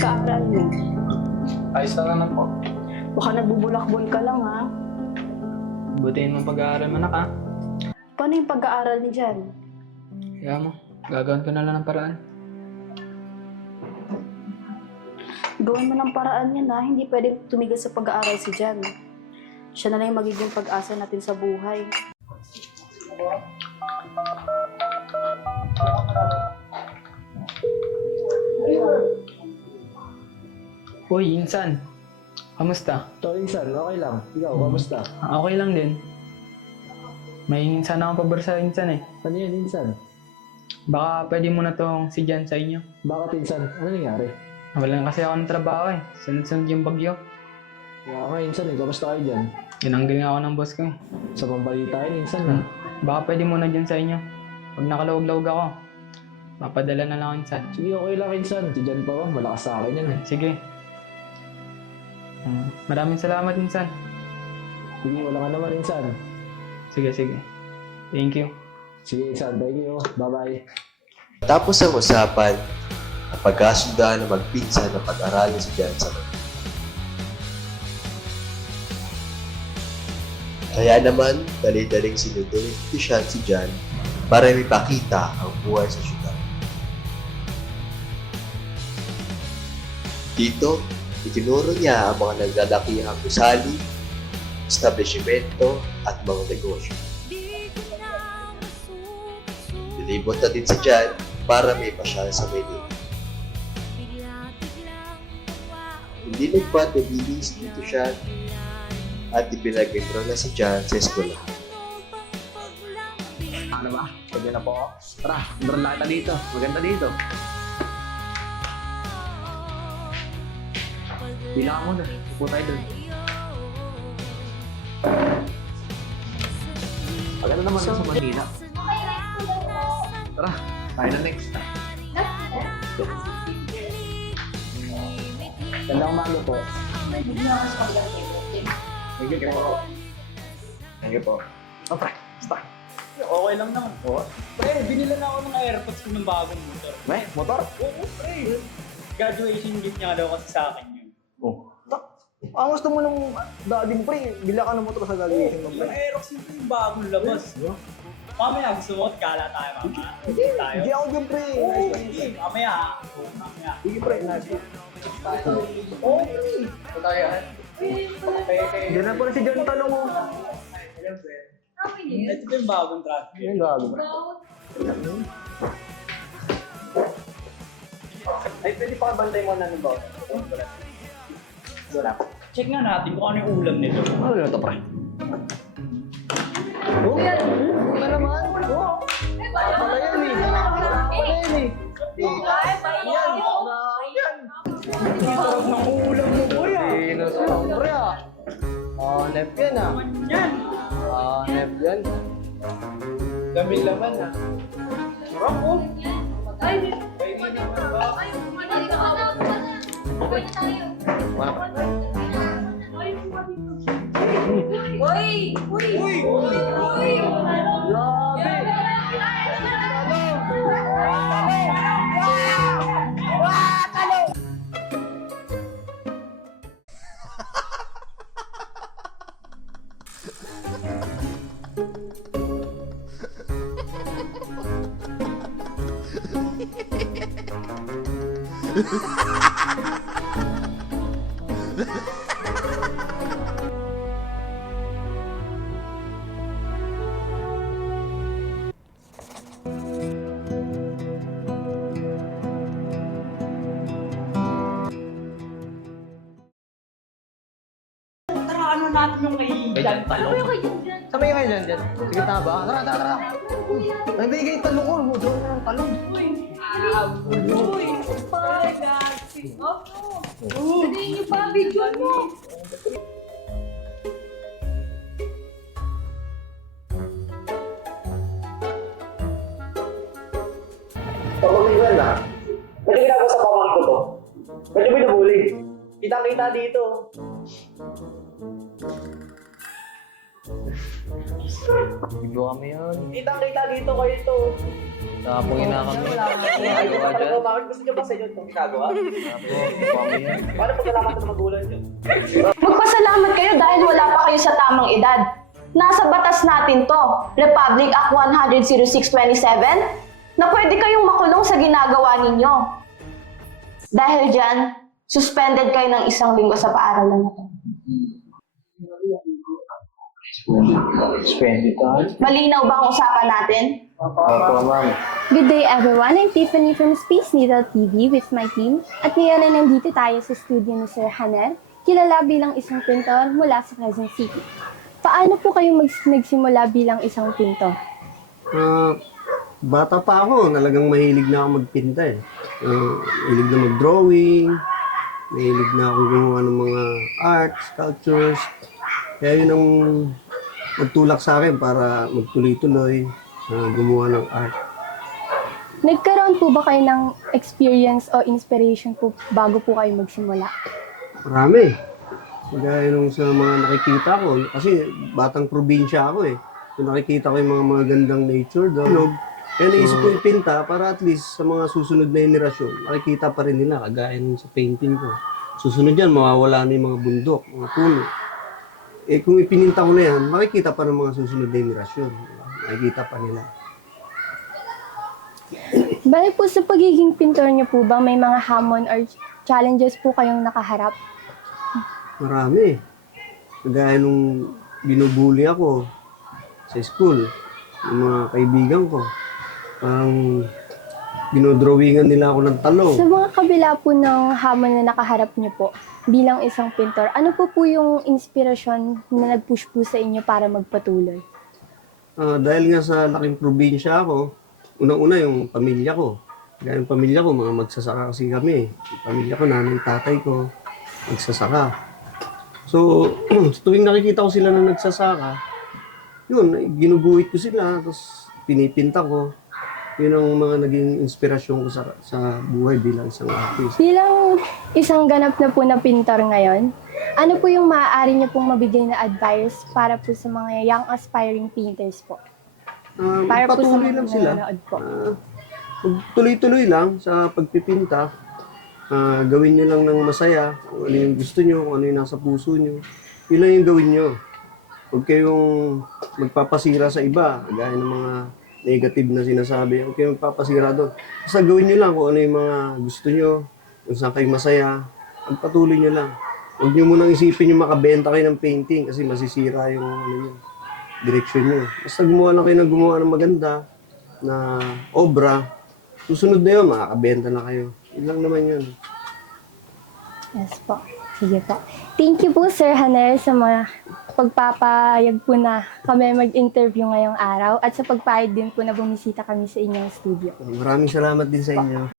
pag-aaral mo? Ayos lang naman po. Baka nagbubulakbol ka lang, ha? Butihin mo pag-aaral mo, anak, ha? Paano yung pag-aaral ni Jan? Kaya mo, gagawin ko na lang ng paraan. Gawin mo ng paraan yan, ha? Hindi pwedeng tumigil sa pag-aaral si Jan. Siya na lang yung magiging pag-asa natin sa buhay. Uy, Insan. Kamusta? Insan, okay lang. Ikaw, kamusta? Okay lang din. May insan akong pabor sa Insan eh. Ano yan, Insan? Baka pwede mo na tong si Jan sa inyo. Bakit, Insan? Ano nangyari? Wala kasi ako ng trabaho eh. Sunod-sunod yung bagyo. Kaya nga, Insan, kamusta kayo dyan? Ginanggaling ako ng boss ko eh. Sa pambalita yun, Insan, ha? Baka pwede mo na dyan sa inyo. Pag nakalawag-lawag ako, papadala na lang ako Insan. Sige, okay lang, Insan. Si Jan pa ba? Malakas sa akin yan, eh. Sige. Maraming salamat Insan. Sige, wala ka naman, Insan. Sige. Thank you. Sige, Insan. Thank you. Bye-bye. Tapos ang usapan, napagkasundahan na magpinsan na pag-aralin si Jan sa Manila. Kaya naman, dali-daling sinudulistisyan si Jan para ipakita ang buhay sa syudad. Dito, itinuro niya ang mga naglalakihang gusali, establishmento at mga negosyo. Nilibot na din si Jan para may pasyal sa Maynila. Hindi nagpatabilis dito siya at ipinag-enroll na si Jan sa eskwela. Ano ba? Pwede na po ako. Tara, enroll na kita dito. Maganda dito. Bilang ka muna. Upo tayo dun. Maganda naman sa Manila. Tara, tayo na next. Gandang umaga po. Thank you po. Thank you po. Oh, pre. Basta. Okay lang naman po. Pre, binila na ako ng AirPods ko ng bagong motor. May, motor? Oo, pre. Graduation gift niya daw kasi sa akin yun. Oh. Ang gusto mo nung daddy mo, pre. Bila ka ng motor sa graduation mo, Yung pre. Aerox yung bagong labas. Mamaya gusto mo, kala tayo mamaya. Hindi tayo. Hindi ako dyan, pre. Oo, hindi. Mamaya. Mamaya. Sige, pre. Nice. Oo, pre. Diyan na pala si John Talong, oh. Ito pa yung bagong truck. Yan, gago, pre. Ay, pwede pa bantay mo na ng bawat. Check nga natin kung ano yung ulam nito. Ano na ito, pre? Oh, na naman. Oh, pala yan, eh. Pala yan, eh. Sarap ng ulam mo, kuya. Pinos lang, pre, ah. Nep yan, ah. Yan. Nep yan. Daming laman, ah. Sarap, oh. Kainin naman ba? Uy! Tara, ano natin yung may Jan Talong? Sabay kayo dyan. Sige, tama ba? Tara. Nagbigay talong ko. Doon na ng talong. Sabihin niyo pa, video mo! Pag-uwiwan na. Pwede ginagawa sa pamang ko to. Pwede mo nabuli. Kita-kita dito. Ibo kami yan. Kitang-kita dito kayo to. Nakapungin na kami. Ayaw na talaga, bakit gusto nyo ba sa inyo itong ginagawa? Ibo kami yan. Paano pag nalaman ito ng magulang nyo? Magpasalamat kayo dahil wala pa kayo sa tamang edad. Nasa batas natin to, Republic Act 100-0627, na pwede kayong makulong sa ginagawa ninyo. Dahil dyan, suspended kayo ng 1 linggo sa paaralan na to. Spendit ka. Malinaw ba ang usapan natin? Opo, ma'am. Good day everyone, I'm Tiffany from Space Needle TV with my team. At ngayon ay nandito tayo sa studio ni Sir Haner, kilala bilang isang pintor mula sa Quezon City. Paano po kayo nagsimula bilang isang pintor? Bata pa ako, talagang mahilig na ako magpinta eh. Mahilig na mag-drawing, mahilig na ako gumawa ng mga art, sculptures. Kaya yun ang nagtulak sa akin para magtuloy-tuloy gumawa ng art. Nagkaroon po ba kayo ng experience o inspiration po bago po kayo magsimula? Marami. Gaya nung sa mga nakikita ko, kasi batang probinsya ako eh. So nakikita ko yung mga magandang nature doon. Kaya naisip ko ipinta para at least sa mga susunod na henerasyon, nakikita pa rin nila kagaya nung sa painting ko. Susunod yan, mawawala na yung mga bundok, mga puno. Eh kung ipininta ko na yan, makikita pa ng mga susunod na henerasyon. Nakikita pa nila. Bale po sa pagiging pintor niyo po ba may mga hamon or challenges po kayong nakaharap? Marami. Kagaya nung binubuli ako sa school, yung mga kaibigan ko. Parang dinodrawingan nila ako ng talong. Sa mga kabila po ng hamon na nakaharap niyo po bilang isang pintor, ano po yung inspirasyon na nag-push po sa inyo para magpatuloy? Dahil nga sa laking probinsya ako, unang-una yung pamilya ko. Kaya yung pamilya ko, mga magsasaka kasi kami. Yung pamilya ko, nanay, tatay ko, magsasaka. So, tuwing nakikita ko sila na nagsasaka, yun, ginuguhit ko sila, tapos pinipinta ko. Yun ang mga naging inspirasyon ko sa buhay bilang isang artist. Bilang isang ganap na po na pintor ngayon, ano po yung maaari niyo pong mabigay na advice para po sa mga young aspiring painters po? Para po sa Patuloy mga lang sila. nanonood po. Tuloy-tuloy lang sa pagpipinta. Gawin nyo lang ng masaya, kung ano yung gusto nyo, kung ano yung nasa puso nyo. Yun lang yung gawin nyo. Huwag kayong magpapasira sa iba, gaya ng mga negative na sinasabi. Huwag kayong magpapasira doon. Basta gawin nyo lang kung ano yung mga gusto nyo, kung saan kayo masaya. Pagpatuloy nyo lang. Huwag nyo munang isipin yung makabenta kayo ng painting kasi masisira yung direksyon nyo. Basta gumawa lang kayo ng gumawa ng maganda na obra. Susunod na yun, makakabenta na kayo. Yun lang naman yun. Yes po. Sige po. Thank you po, Sir Haner, sa mga pagpapayag po na kami mag-interview ngayong araw at sa pagpayag din po na bumisita kami sa inyong studio. Maraming salamat din sa inyo.